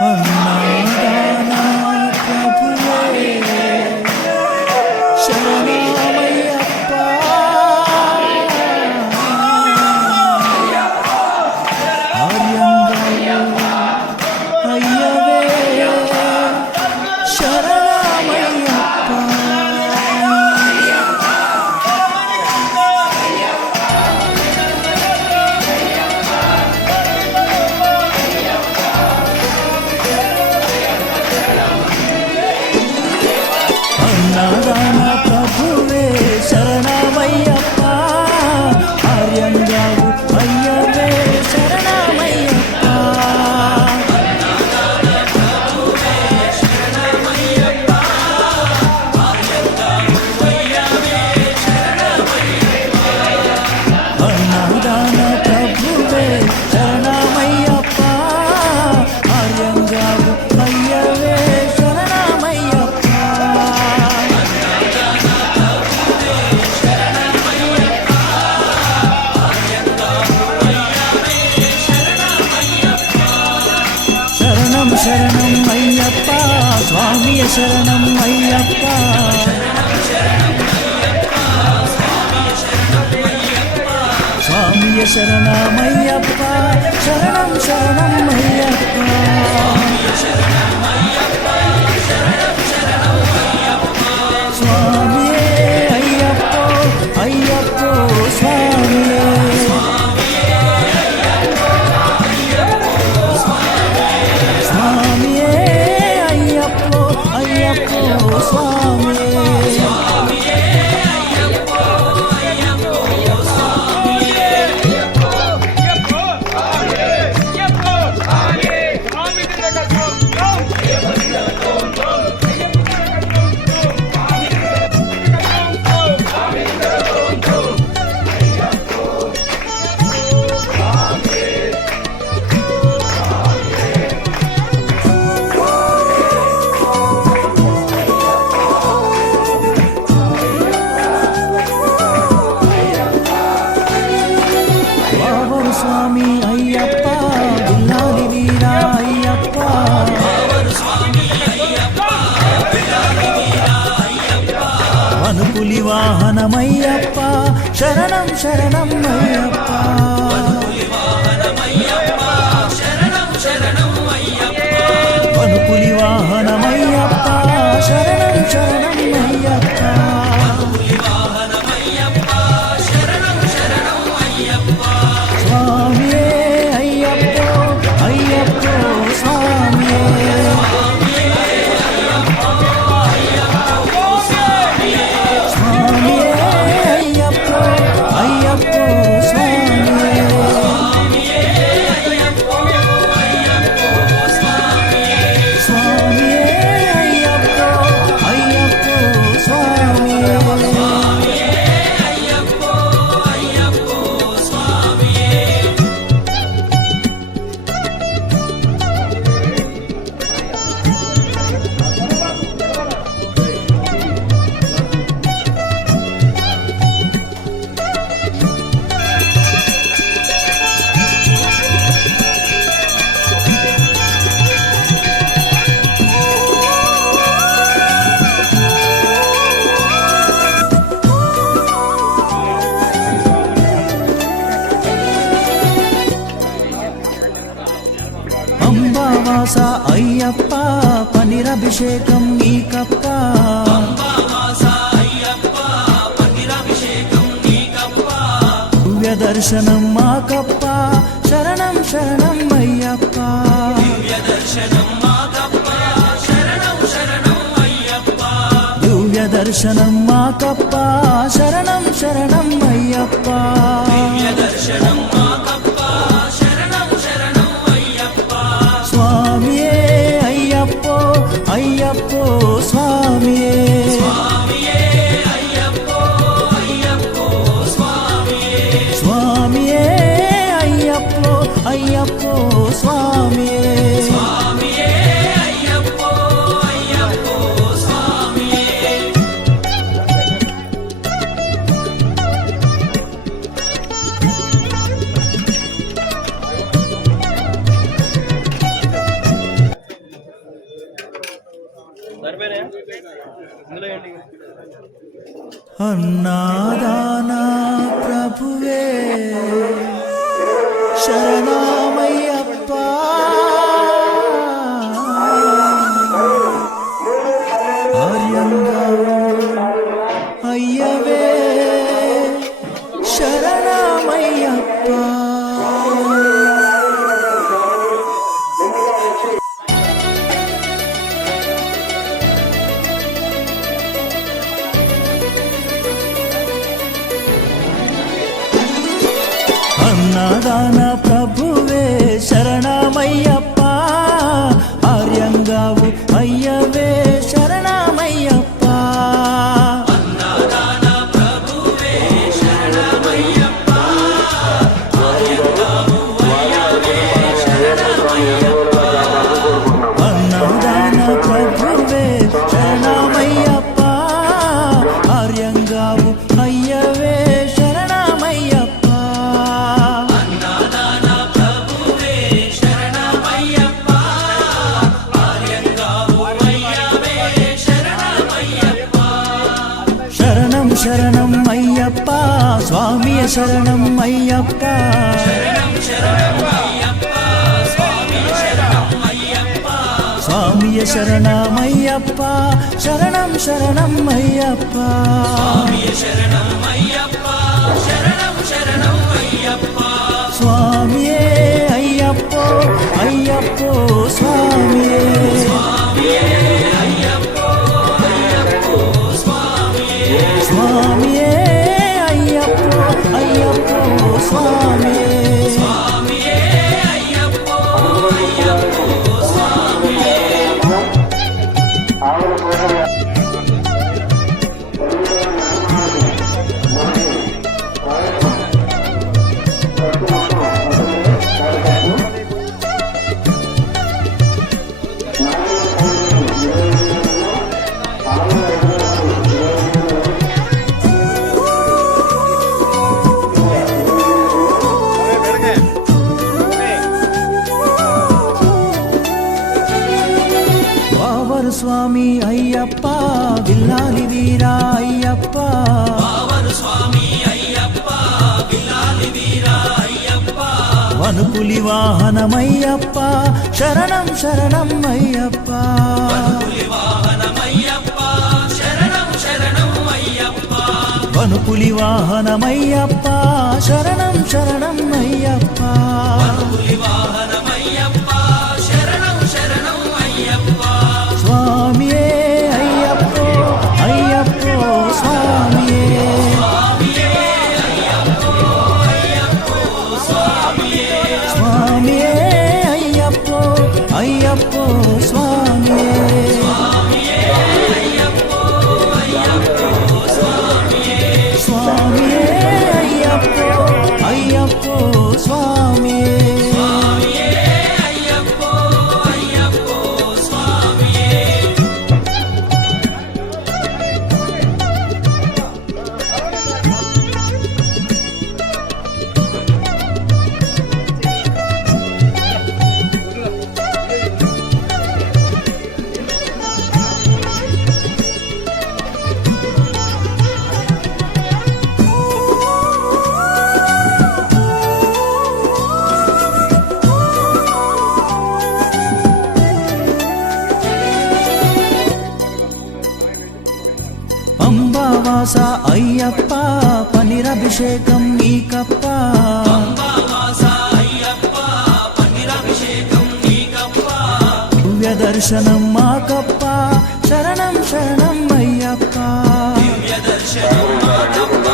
అన్నాదానా ప్రభువే శరణమయ్యప్ప ఆర్యంగా అయ్యవే శరణమయ్యప్ప అన్నదాన ప్రభువే శరణమయ్యప్ప ఆర్యంగావు అయ్యవే శరణమయ్యప్ప అన్నదాన ప్రభువే శరణమయ్యప్ప ఆర్యంగావు అయ్యవే శరణమయ్యప్ప శరణం శరణం అయ్యప్ప స్వామియ శరణం అయ్యప్ప స్వామియ శరణమయ్యప్ప శరణం శరణం అయ్యప్ప స్వామియే అయ్యప్పో అయ్యప్పో స్వామియే స్వామియే అయ్యప్పో అయ్యప్పో స్వామియే వావరు స్వామి అయ్యప్ప బిల్లాలి వీరా అయ్యప్ప అనుపులి వాహనమయ్యప్ప శరణం శరణం అయ్యప్ప అనుపులి వాహనమయ్యప్ప శరణం శరణం అయ్యప్ప స్వామియే అయ్యప్పో అయ్యప్పో స్వామియే స్వామియే అయ్యప్పో అయ్యప్పో స్వామియే స్వామియే అయ్యప్పో అయ్యప్పో స్వామియే అంబావాస అయ్యప్ప పనిరభిషేకం నీకప్ప దివ్య దర్శనం మాకప్ప శరణం శరణం అయ్యప్ప దివ్య దర్శనం మాకప్ప శరణం శరణం అయ్యప్ప స్వామియే అయ్యప్పో అయ్యప్పో స్వామియే స్వామియే అయ్యప్పో అయ్యప్పో స్వామియే అన్నాదానా ప్రభువే శరణమయ్యప్ప ఆర్యంగా అయ్యవే శరణమయ్యప్ప అన్నదాన ప్రభువే శరణమయ్యప్ప ఆర్యంగావు అయ్యవే శరణమయ్యప్ప అన్నదాన ప్రభువే శరణమయ్యప్ప ఆర్యంగావు అయ్యవే శరణమయ్యప్ప అన్నదాన ప్రభువే శరణమయ్యప్ప ఆర్యంగావు అయ్యవే శరణమయ్యప్ప అన్నదాన ప్రభువే శరణమయ్యప్ప ఆర్యంగావు అయ్యవే శరణమయ్యప్ప శరణం శరణం అయ్యప్ప స్వామియ శరణం అయ్యప్ప శరణం శరణం అయ్యప్ప స్వామి శరణం అయ్యప్ప స్వామియ శరణమయ్యప్ప శరణం శరణం అయ్యప్ప స్వామి శరణం అయ్యప్ప శరణం శరణం అయ్యప్ప స్వామియే అయ్యప్పో అయ్యప్పో స్వామియే స్వామియే అయ్యప్పో అయ్యప్పో స్వామియే స్వామియే అయ్యప్పో అయ్యప్పో స్వామియే స్వామియే అయ్యప్పో అయ్యప్పో స్వామియే వావరు స్వామి అయ్యప్ప విల్లాలి వీరా అయ్యప్ప పావను స్వామి అయ్యప్ప బిలాలి వీరా అయ్యప్ప వనుపులి వాహనమయ్యప్ప శరణం శరణం అయ్యప్ప పులి వాహనమయ్యప్ప శరణం శరణం అయ్యప్ప వనుపులి వాహనమయ్యప్ప శరణం శరణం అయ్యప్ప పులి వాహనమయ్యప్ప శరణం శరణం అయ్యప్ప స్వామియే అయ్యప్పో అయ్యప్పో స్వామియే స్వామియే అయ్యప్పో అయ్యప్పో స్వామియే స్వామియే అయ్యప్పో అయ్యప్పో స్వామియే స్వామియే అయ్యప్పో అయ్యప్పో స్వామియే స్వామియే అయ్యప్పో అయ్యప్పో స్వామియే స్వామియే అయ్యప్పో అయ్యప్పో స్వామియే పంబావాస అయ్యప్ప పనిరభిషేకం నీకప్ప అంబావాస అయ్యప్ప పన్నీరాభిషేకం నీకప్ప దివ్య దర్శనం మాకప్ప శరణం శరణం అయ్యప్ప దివ్య దర్శనం మాకప్ప